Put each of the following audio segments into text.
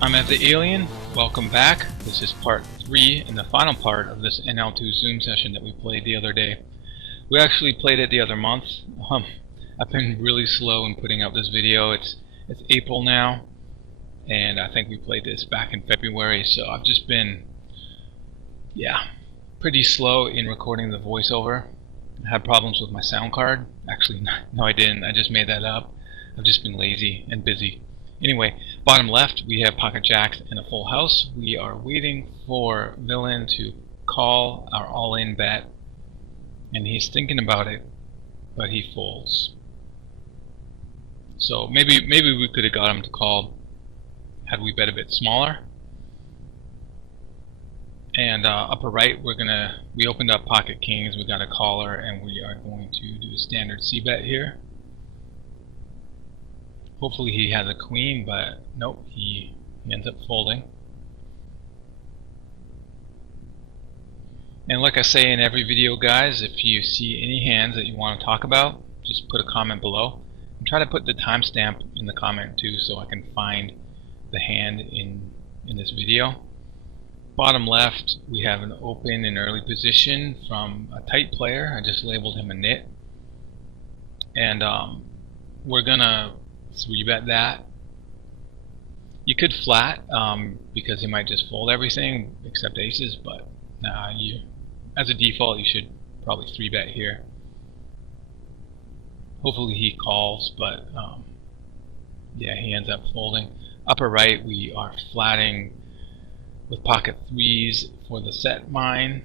I'm at the Alien. Welcome back. This is part 3 and the final part of this NL2 Zoom session that we played the other day. We actually played it the other month. I've been really slow in putting out this video. It's April now, and I think we played this back in February, so I've just been, pretty slow in recording the voiceover. I had problems with my sound card. Actually, no I didn't. I just made that up. I've just been lazy and busy. Anyway, bottom left we have pocket jacks and a full house. We are waiting for villain to call our all-in bet, and he's thinking about it, but he folds. So maybe we could have got him to call had we bet a bit smaller. And upper right we opened up pocket kings, we got a caller, and we are going to do a standard C bet here. Hopefully he has a queen, but nope, he ends up folding. And like I say in every video, guys, if you see any hands that you want to talk about, just put a comment below. And try to put the timestamp in the comment too, so I can find the hand in this video. Bottom left, we have an open and early position from a tight player. I just labeled him a nit. And we're gonna 3-bet that. You could flat because he might just fold everything except aces, but nah, as a default you should probably 3-bet here. Hopefully he calls, but he ends up folding. Upper right we are flatting with pocket threes for the set mine,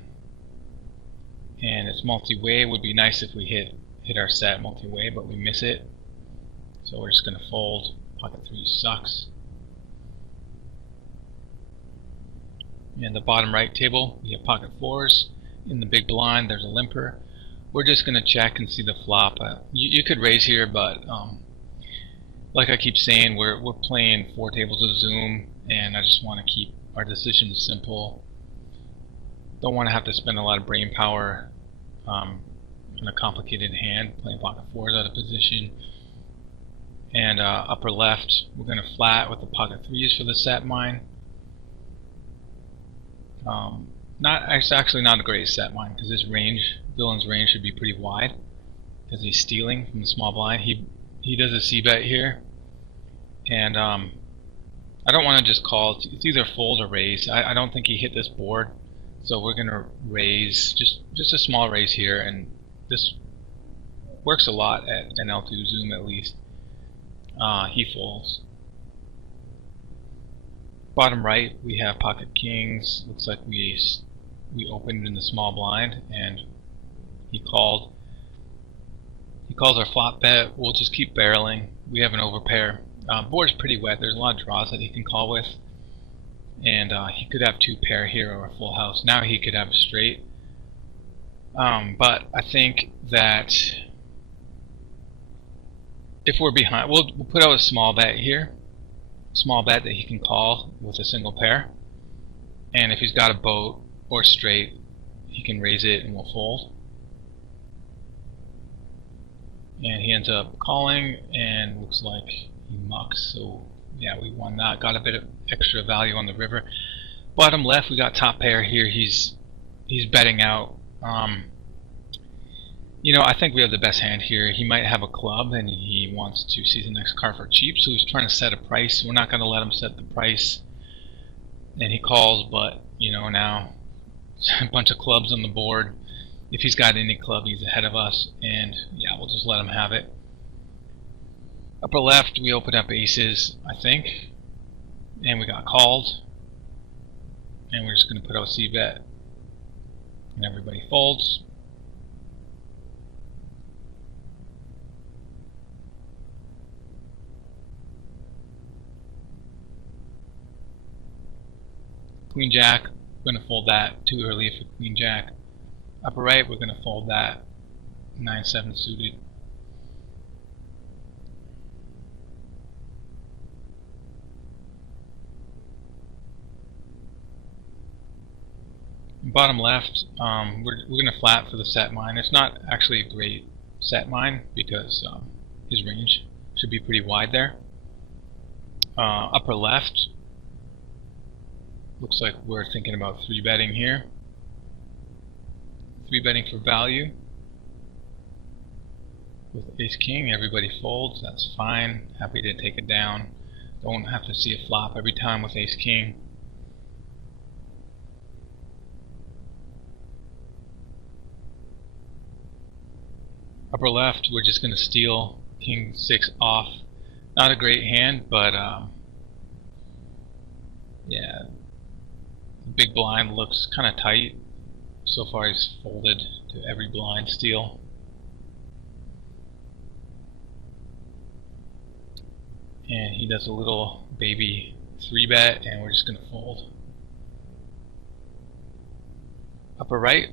and it's multi-way. Would be nice if we hit our set multi-way, but we miss it. So we're just going to fold. Pocket 3 sucks. In the bottom right table, we have pocket 4s. In the big blind, there's a limper. We're just going to check and see the flop. You could raise here, but like I keep saying, we're playing 4 tables of Zoom, and I just want to keep our decisions simple. Don't want to have to spend a lot of brain power on a complicated hand, playing pocket 4s out of position. And upper left, we're going to flat with the pocket 3s for the set mine. It's actually not a great set mine because his range, villain's range, should be pretty wide because he's stealing from the small blind. He does a C bet here, and I don't want to just call. It's either fold or raise. I don't think he hit this board, so we're going to raise, just a small raise here, and this works a lot at NL2 Zoom at least. He folds. Bottom right we have pocket kings. Looks like we opened in the small blind and he called. He calls our flop bet. We'll just keep barreling. We have an overpair. Board's pretty wet. There's a lot of draws that he can call with, and he could have 2 pair here or a full house. Now he could have a straight. But I think that if we're behind, we'll put out a small bet here. Small bet that he can call with a single pair. And if he's got a boat or straight, he can raise it and we'll fold. And he ends up calling, and looks like he mucks. So yeah, we won that. Got a bit of extra value on the river. Bottom left, we got top pair here. He's betting out. I think we have the best hand here. He might have a club and he wants to see the next card for cheap, so he's trying to set a price. We're not going to let him set the price. And he calls, but now a bunch of clubs on the board. If he's got any club, he's ahead of us, and we'll just let him have it. Upper left, we open up aces, I think, and we got called. And we're just going to put out C bet, and everybody folds. Queen Jack, we're going to fold that. Too early for Queen Jack. Upper right, we're going to fold that. 9-7 suited. Bottom left, we're going to flat for the set mine. It's not actually a great set mine because his range should be pretty wide there. Upper left, looks like we're thinking about 3-betting here. 3-betting for value. With ace king, everybody folds. That's fine. Happy to take it down. Don't have to see a flop every time with ace king. Upper left, we're just going to steal king 6 off. Not a great hand, but yeah, the big blind looks kind of tight. So far he's folded to every blind steal. And he does a little baby 3-bet, and we're just going to fold. Upper right,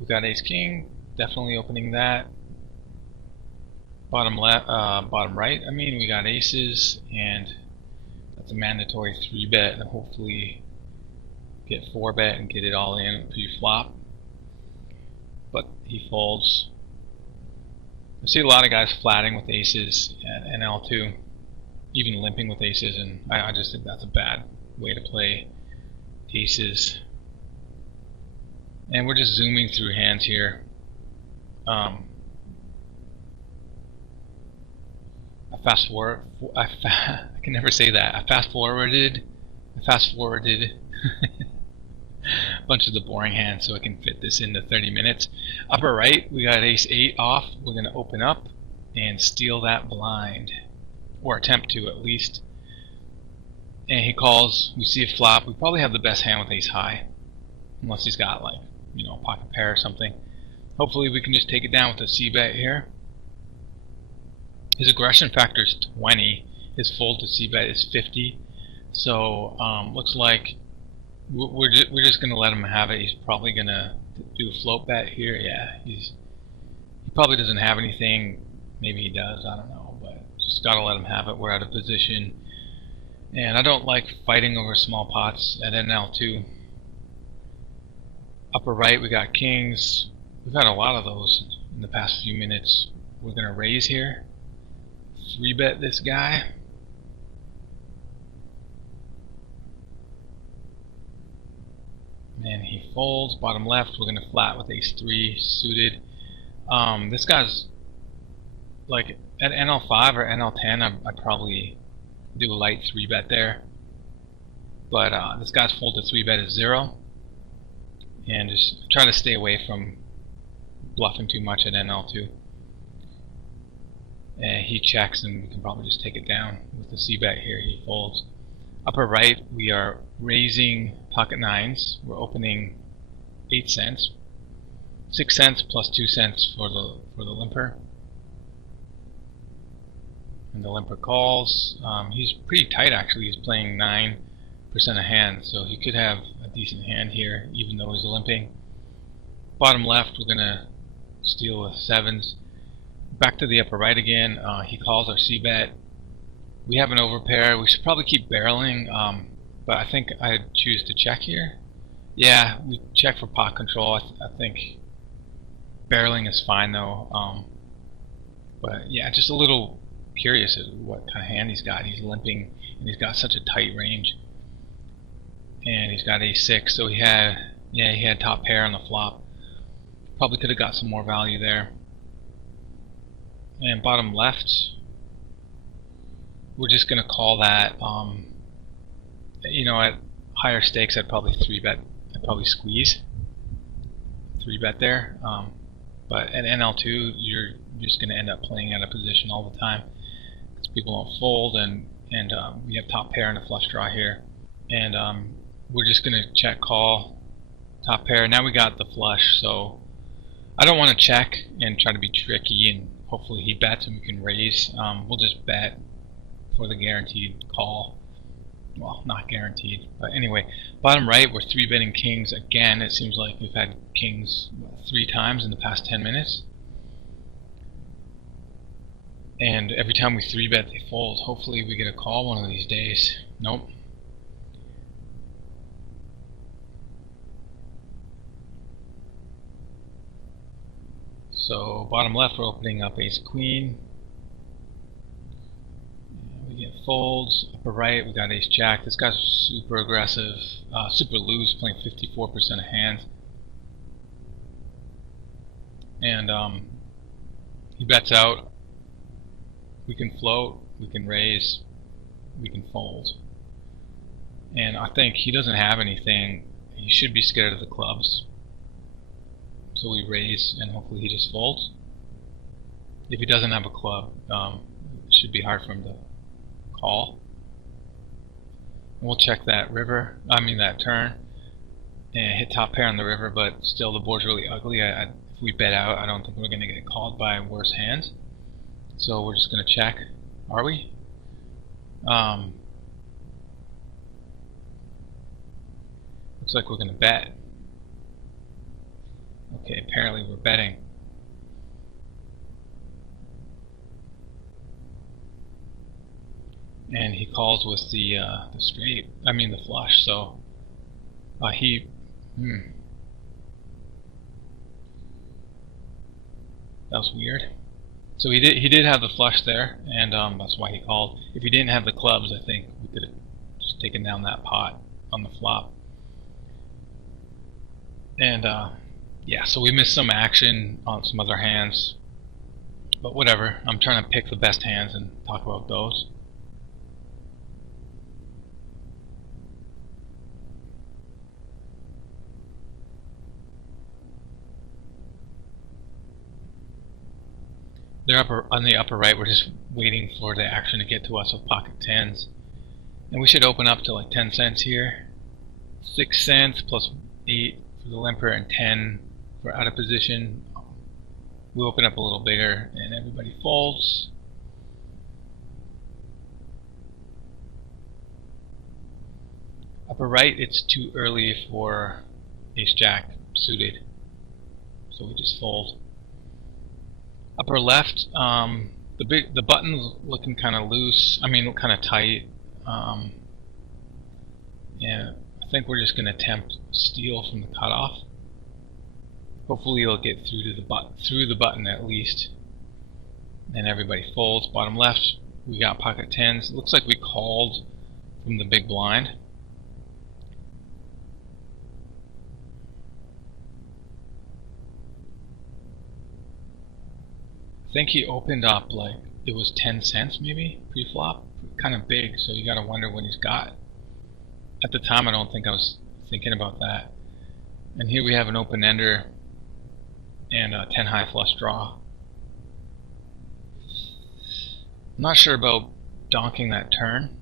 we got ace king, definitely opening that. Bottom left, bottom right, I mean, we got aces, and that's a mandatory 3-bet, and hopefully get 4-bet and get it all in pre-flop. But he folds. I see a lot of guys flatting with aces at NL2, even limping with aces, and I just think that's a bad way to play aces. And we're just zooming through hands here. I can never say that. I fast forwarded a bunch of the boring hands so I can fit this into 30 minutes. Upper right, we got ace 8 off. We're going to open up and steal that blind, or attempt to at least. And he calls. We see a flop. We probably have the best hand with ace high, unless he's got, like, you know, a pocket pair or something. Hopefully we can just take it down with a c-bet here. His aggression factor is 20. His fold to c-bet is 50. So looks like we're just gonna let him have it. He's probably gonna do a float bet here. Yeah, he probably doesn't have anything. Maybe he does. I don't know, but just gotta let him have it. We're out of position, and I don't like fighting over small pots at NL2. Upper right, we got kings. We've had a lot of those in the past few minutes. We're gonna raise here. 3-bet this guy. And he folds. Bottom left, we're going to flat with ace 3 suited. This guy's like at NL5 or NL10, I'd probably do a light 3-bet there. But this guy's fold to 3-bet is 0. And just try to stay away from bluffing too much at NL2. And he checks, and we can probably just take it down with the c-bet here. He folds. Upper right, we are raising pocket nines. We're opening 8 cents, 6 cents plus 2 cents for the limper. And the limper calls. He's pretty tight actually. He's playing 9% of hand, so he could have a decent hand here, even though he's limping. Bottom left, we're gonna steal with 7s. Back to the upper right again. He calls our c-bet. We have an overpair. We should probably keep barreling, but I think I'd choose to check here. Yeah, we check for pot control. I think barreling is fine though. But yeah, just a little curious as what kind of hand he's got. He's limping, and he's got such a tight range. And he's got ace-6, so he had top pair on the flop. Probably could have got some more value there. And bottom left, we're just going to call that. You know, at higher stakes, I'd probably 3-bet. I'd probably squeeze 3-bet there. But at NL2, you're just going to end up playing out of position all the time because people don't fold, and we have top pair and a flush draw here, and we're just going to check call top pair. Now we got the flush, so I don't want to check and try to be tricky, and hopefully he bets and we can raise. We'll just bet for the guaranteed call. Well, not guaranteed, but anyway. Bottom right, we're 3-betting kings again. It seems like we've had kings 3 times in the past 10 minutes. And every time we 3-bet, they fold. Hopefully we get a call one of these days. Nope. So bottom left, we're opening up ace queen. We get folds. Upper right, we got ace jack. This guy's super aggressive, super loose, playing 54% of hands. And he bets out. We can float, we can raise, we can fold. And I think he doesn't have anything. He should be scared of the clubs. So we raise and hopefully he just folds. If he doesn't have a club, it should be hard for him to call. And we'll check that that turn, and hit top pair on the river, but still the board's really ugly. If we bet out, I don't think we're going to get called by worse hands. So we're just going to check. Are we? Looks like we're going to bet. Okay, apparently we're betting. And he calls with the the flush. So that was weird. So he did have the flush there, and that's why he called. If he didn't have the clubs, I think we could have just taken down that pot on the flop. And yeah, so we missed some action on some other hands, but whatever. I'm trying to pick the best hands and talk about those. They're on the upper right. We're just waiting for the action to get to us with pocket tens, and we should open up to like 10 cents here. 6 cents plus 8 for the limper and 10 for out of position. We open up a little bigger and everybody folds. Upper right, it's too early for ace jack suited, so we just fold. Upper left, the button's looking kind of loose. Kind of tight. Yeah, I think we're just going to attempt steal from the cutoff. Hopefully it'll get through the button at least. And everybody folds. Bottom left, we got pocket tens. It looks like we called from the big blind. I think he opened up like it was 10 cents maybe pre-flop, kind of big, so you gotta wonder what he's got. At the time I don't think I was thinking about that. And here we have an open ender and a 10 high flush draw. I'm not sure about donking that turn.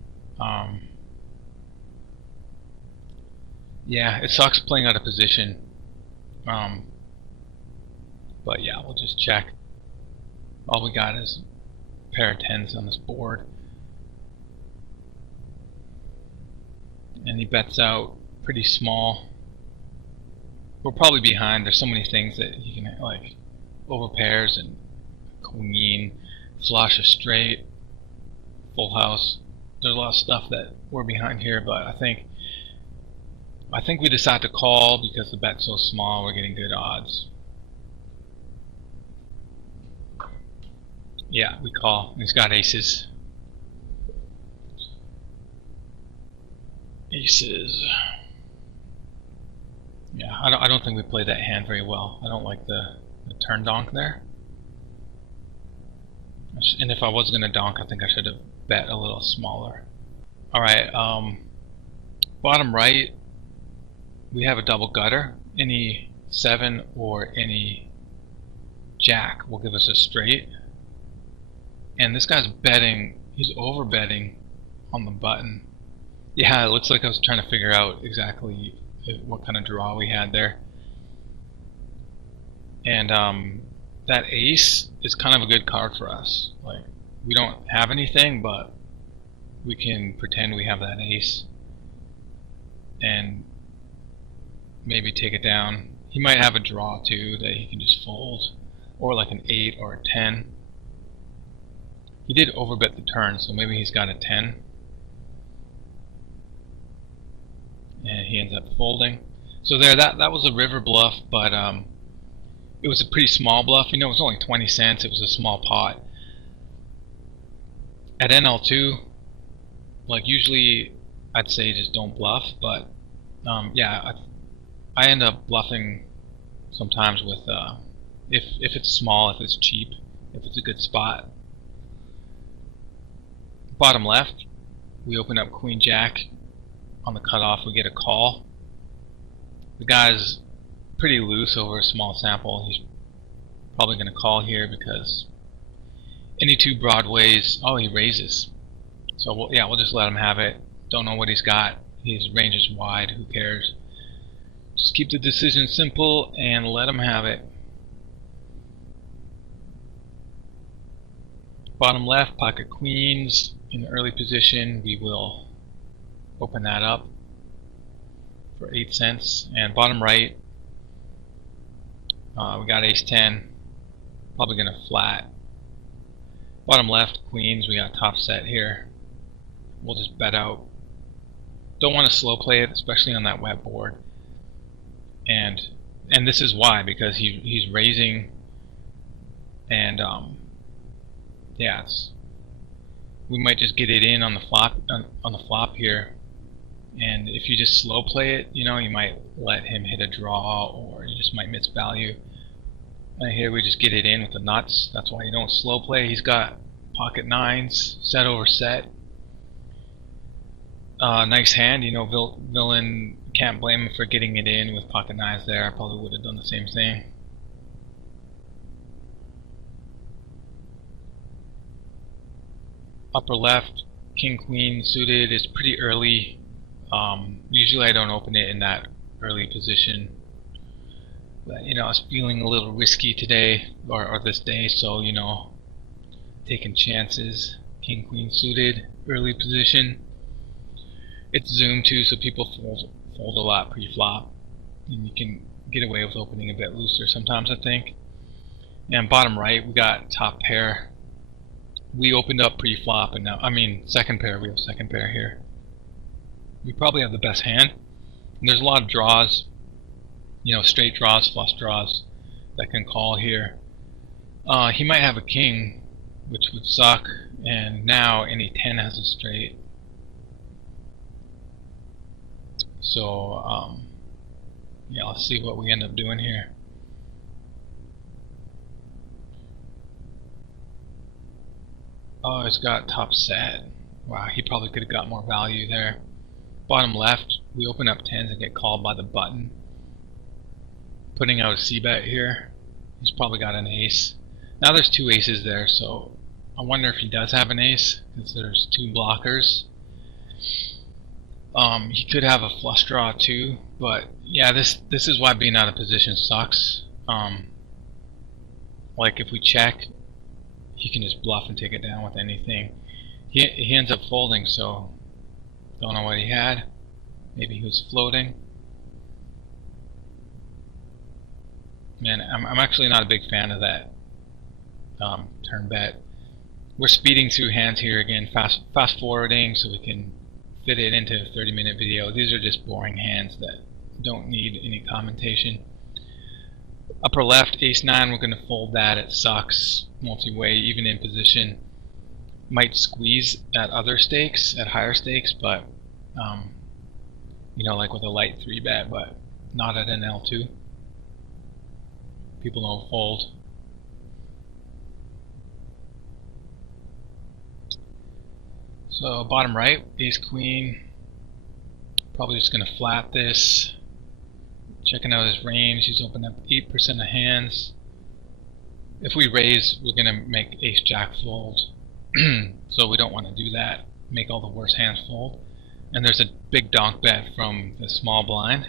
Yeah, it sucks playing out of position. But yeah, we'll just check. All we got is a pair of tens on this board. And he bets out pretty small. We're probably behind. There's so many things that he can, like over pairs and queen, flush a straight, full house. There's a lot of stuff that we're behind here, but I think we decide to call because the bet's so small. We're getting good odds. Yeah, we call. He's got aces. Aces. Yeah, I don't think we play that hand very well. I don't like the turn donk there. And if I was going to donk, I think I should have bet a little smaller. Alright, bottom right, we have a double gutter. Any 7 or any jack will give us a straight. And this guy's betting, he's over betting on the button. Yeah, it looks like I was trying to figure out exactly what kind of draw we had there. And that ace is kind of a good card for us. Like, we don't have anything, but we can pretend we have that ace and maybe take it down. He might have a draw too that he can just fold, or like an 8 or a 10. He did overbet the turn, so maybe he's got a 10. And he ends up folding. So there, that was a river bluff, but it was a pretty small bluff. You know, it was only 20 cents. It was a small pot. At NL2, like usually I'd say just don't bluff, but yeah, I end up bluffing sometimes with if it's small, if it's cheap, if it's a good spot. Bottom left, we open up Queen Jack. On the cutoff, we get a call. The guy's pretty loose over a small sample. He's probably going to call here because any two broadways. Oh, he raises. So we'll just let him have it. Don't know what he's got. His range is wide. Who cares? Just keep the decision simple and let him have it. Bottom left, pocket queens in the early position. We will open that up for 8 cents. And bottom right, we got ace 10. Probably going to flat. Bottom left, queens. We got top set here. We'll just bet out. Don't want to slow play it, especially on that wet board. And this is why, because he's raising, and yeah, we might just get it in on the flop here. And if you just slow play it, you might let him hit a draw, or you just might miss value. And here we just get it in with the nuts. That's why you don't slow play. He's got pocket nines, set over set. Nice hand, villain, can't blame him for getting it in with pocket nines there. I probably would have done the same thing. Upper left, king queen suited is pretty early. Usually I don't open it in that early position, but I was feeling a little risky today or this day, so taking chances. King queen suited, early position. It's Zoom too, so people fold a lot pre-flop, and you can get away with opening a bit looser sometimes, I think. And bottom right, we got top pair. We opened up pre-flop, and now second pair. We have second pair here. We probably have the best hand. And there's a lot of draws, straight draws, flush draws that can call here. He might have a king, which would suck, and now any 10 has a straight. So yeah, let's see what we end up doing here. Oh, it's got top set. Wow, he probably could have got more value there. Bottom left, we open up 10s and get called by the button. Putting out a c-bet here. He's probably got an ace. Now there's two aces there, so I wonder if he does have an ace, because there's two blockers. He could have a flush draw too, but yeah, this is why being out of position sucks. Like if we check, he can just bluff and take it down with anything. He ends up folding, so don't know what he had. Maybe he was floating. Man, I'm actually not a big fan of that turn bet. We're speeding through hands here again, fast forwarding so we can fit it into a 30-minute video. These are just boring hands that don't need any commentation. Upper left, ace 9, we're going to fold that. It sucks. Multi-way, even in position. Might squeeze at other stakes, at higher stakes, but like with a light 3-bet, but not at NL2. People don't fold. So bottom right, ace queen. Probably just going to flat this. Checking out his range, he's opened up 8% of hands. If we raise, we're going to make ace jack fold. So we don't want to do that. Make all the worst hands fold. And there's a big donk bet from the small blind.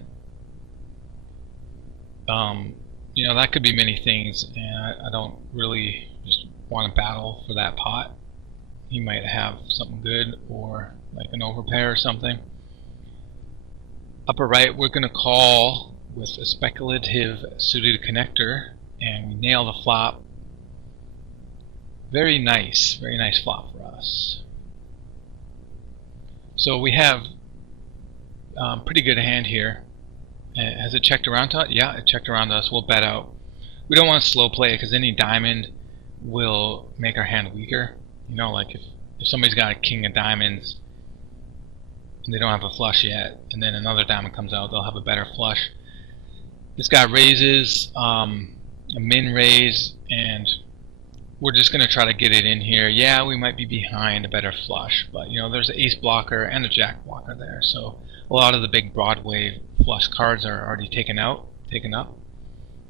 That could be many things, and I don't really just want to battle for that pot. He might have something good, or like an overpair or something. Upper right, we're going to call with a speculative suited connector, and we nail the flop. Very nice flop for us. So we have pretty good hand here. Has it checked around to us? Yeah, it checked around to us. We'll bet out. We don't want to slow play it because any diamond will make our hand weaker. Like if somebody's got a king of diamonds and they don't have a flush yet, and then another diamond comes out, they'll have a better flush. This guy raises a min raise, and we're just going to try to get it in here. Yeah, we might be behind a better flush, but you know, there's an ace blocker and a jack blocker there, so a lot of the big Broadway flush cards are already taken up.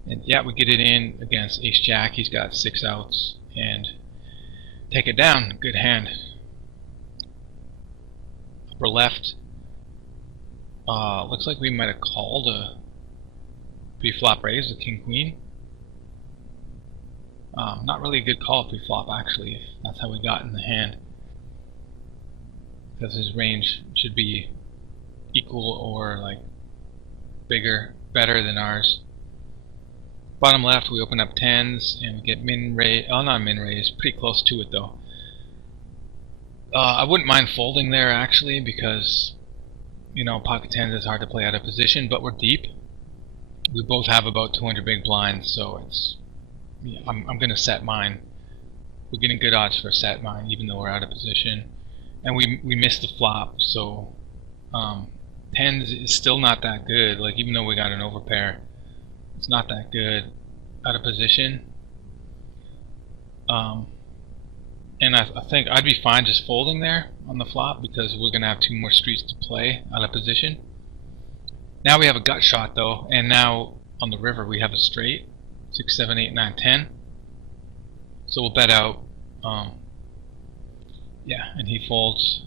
And yeah, we get it in against ace jack. He's got 6 outs, and take it down. Good hand. Upper left. Looks like we might have called a pre-flop raise, the king queen. Not really a good call pre-flop, actually, if that's how we got in the hand, because his range should be equal or like better than ours. Bottom left, we open up 10s and we get min raise. Oh, not min raise, pretty close to it though. I wouldn't mind folding there actually, because you know, pocket 10s is hard to play out of position, but we're deep. We both have about 200 big blinds, so it's. Yeah, I'm gonna set mine. We're getting good odds for a set mine, even though we're out of position, and we missed the flop. So 10s is still not that good. Like, even though we got an overpair, it's not that good out of position. And I think I'd be fine just folding there on the flop, because we're gonna have 2 more streets to play out of position. Now we have a gut shot though, and now on the river we have a straight. 6, 7, 8, 9, 10. So we'll bet out. Yeah, and he folds.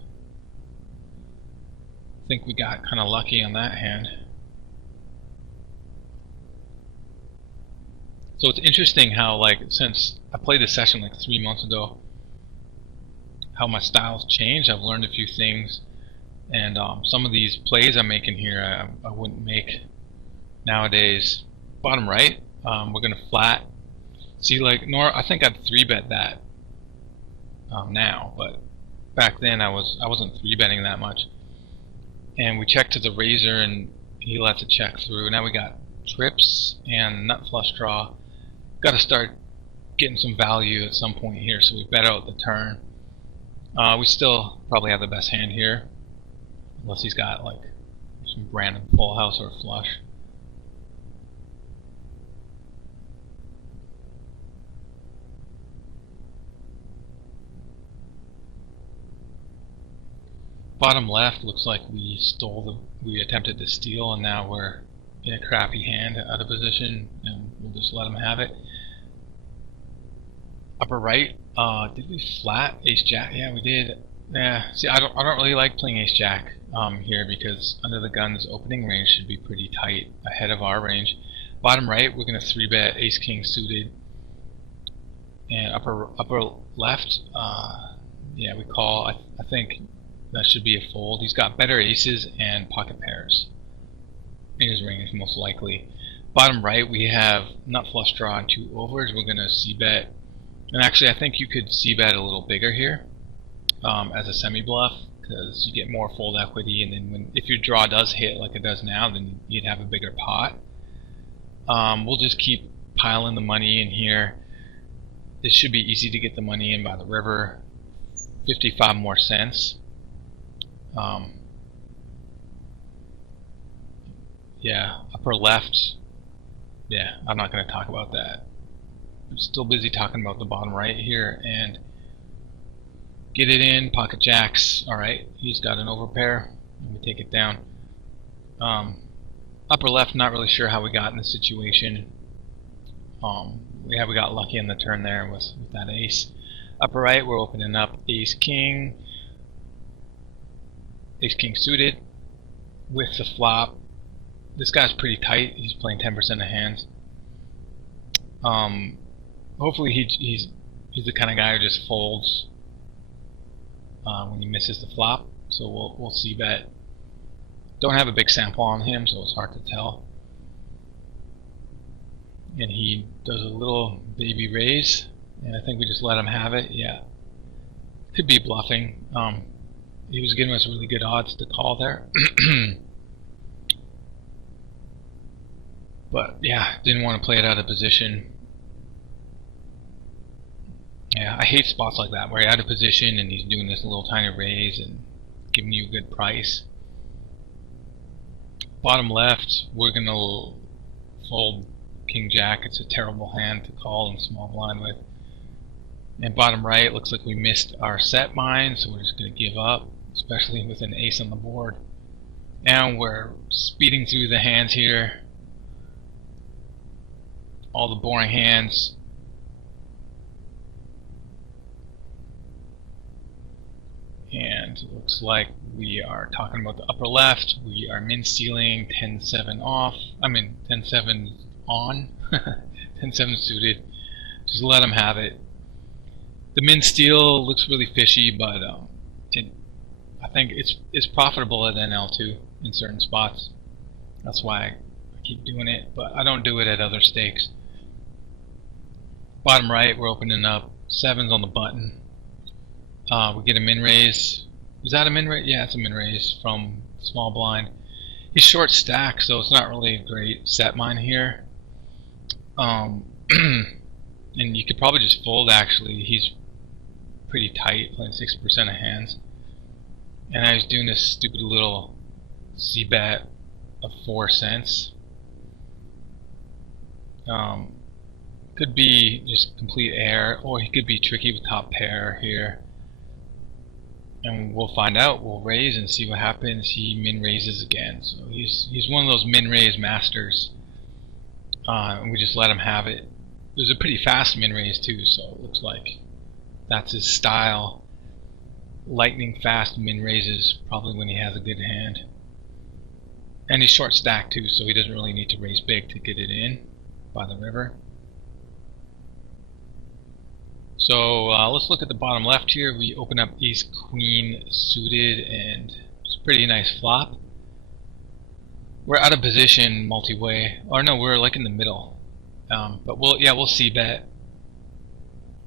I think we got kind of lucky on that hand. So it's interesting how, like, since I played this session like 3 months ago, how my style's changed. I've learned a few things, and some of these plays I'm making here I wouldn't make nowadays. Bottom right. We're gonna flat. See, like, I think I'd 3-bet that now, but back then I wasn't 3-betting that much. And we check to the razor, and he lets it check through. Now we got trips and nut flush draw. Got to start getting some value at some point here, so we bet out the turn. We still probably have the best hand here, unless he's got like some random full house or flush. Bottom left looks like we attempted to steal, and now we're in a crappy hand out of position, and we'll just let him have it. Upper right, did we flat ace jack? Yeah, we did. Yeah, see, I don't really like playing ace jack here, because under the guns opening range should be pretty tight ahead of our range. Bottom right, we're gonna 3-bet ace king suited, and upper left, yeah, we call. I think that should be a fold. He's got better aces and pocket pairs in his range, most likely. Bottom right, we have nut flush draw and 2 overs. We're gonna c-bet, and actually I think you could c-bet a little bigger here as a semi-bluff, because you get more fold equity, and then if your draw does hit like it does now, then you'd have a bigger pot. We'll just keep piling the money in here. It should be easy to get the money in by the river. 55 more cents. Yeah, upper left. Yeah, I'm not going to talk about that. I'm still busy talking about the bottom right here, and get it in. Pocket jacks. Alright, he's got an overpair. Let me take it down. Upper left, not really sure how we got in this situation. Yeah, we got lucky on the turn there with that ace. Upper right, we're opening up ace king suited with the flop. This guy's pretty tight. He's playing 10% of hands. Hopefully he's the kind of guy who just folds when he misses the flop. So we'll see bet. Don't have a big sample on him, so it's hard to tell. And he does a little baby raise, and I think we just let him have it. Yeah, could be bluffing. He was giving us really good odds to call there. But yeah, didn't want to play it out of position. Yeah, I hate spots like that where you're out of position and he's doing this little tiny raise and giving you a good price. Bottom left, we're going to fold King Jack. It's a terrible hand to call in small blind with. And bottom right, looks like we missed our set mine, so we're just going to give up, especially with an ace on the board. And we're speeding through the hands here. All the boring hands. And it looks like we are talking about the upper left. We are min stealing 10-7 off. I mean 10-7 on. 10-7 suited. Just let them have it. The min steal looks really fishy, but I think it's profitable at NL2 in certain spots. That's why I keep doing it, but I don't do it at other stakes. Bottom right, we're opening up 7s on the button. We get a min raise. Is that a min raise? Yeah, it's a min raise from small blind. He's short stack, so it's not really a great set mine here. And you could probably just fold actually. He's pretty tight, playing 60% of hands. And I was doing this stupid little c-bet of 4 cents. Could be just complete air, or he could be tricky with top pair here. And we'll find out. We'll raise and see what happens. He min raises again, so he's one of those min raise masters. And we just let him have it. It was a pretty fast min raise too, so it looks like that's his style. Lightning fast min raises, probably when he has a good hand. And he's short stack too, so he doesn't really need to raise big to get it in by the river. So let's look at the bottom left here. We open up ace queen suited, and it's a pretty nice flop. We're out of position multi-way, or no, we're like in the middle. But we'll c-bet,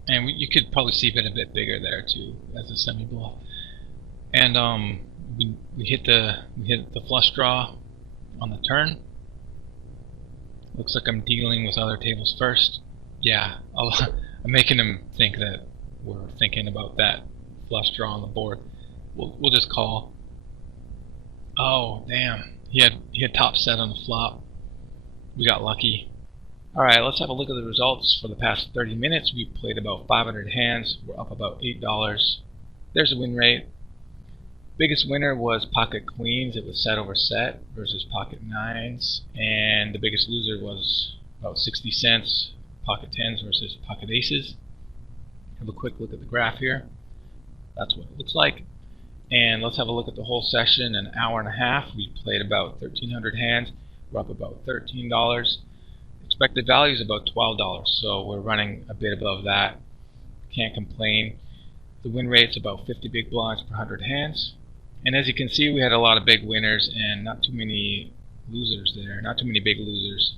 and you could probably c-bet a bit bigger there too as a semi bluff. And we hit the flush draw on the turn. Looks like I'm dealing with other tables first. Yeah, I'm making him think that we're thinking about that flush draw on the board. We'll just call. Oh damn, he had top set on the flop. We got lucky. Alright, let's have a look at the results for the past 30 minutes. We played about 500 hands. We're up about $8. There's a win rate. Biggest winner was pocket queens. It was set over set versus pocket nines. And the biggest loser was about 60 cents. Pocket tens versus pocket aces. Have a quick look at the graph here. That's what it looks like. And let's have a look at the whole session. An hour and a half. We played about 1,300 hands. We're up about $13. Expected value is about $12, so we're running a bit above that. Can't complain. The win rate's about 50 big blinds per 100 hands. And as you can see, we had a lot of big winners and not too many losers there. Not too many big losers.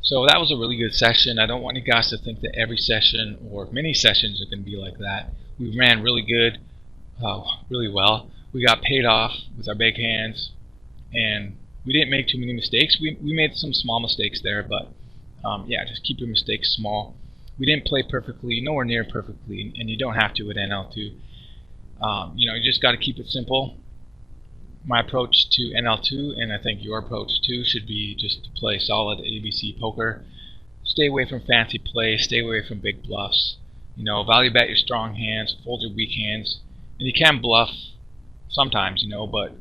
So that was a really good session. I don't want you guys to think that every session or many sessions are going to be like that. We ran really good, really well. We got paid off with our big hands, and we didn't make too many mistakes. We made some small mistakes there, but yeah, just keep your mistakes small. We didn't play perfectly, nowhere near perfectly, and you don't have to at NL2. You know, you just got to keep it simple. My approach to NL2, and I think your approach too, should be just to play solid ABC poker. Stay away from fancy play, stay away from big bluffs. You know, value bet your strong hands, fold your weak hands, and you can bluff sometimes, you know, but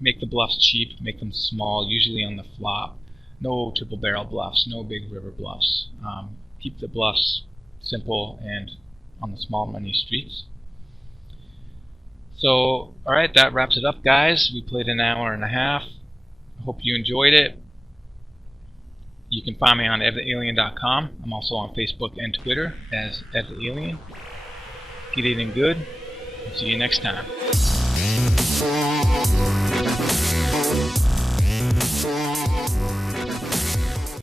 make the bluffs cheap, make them small, usually on the flop. No triple barrel bluffs, no big river bluffs. Keep the bluffs simple and on the small money streets. So, alright, that wraps it up, guys. We played an hour and a half. I hope you enjoyed it. You can find me on evthealien.com. I'm also on Facebook and Twitter as evthealien. Get eating good. See you next time.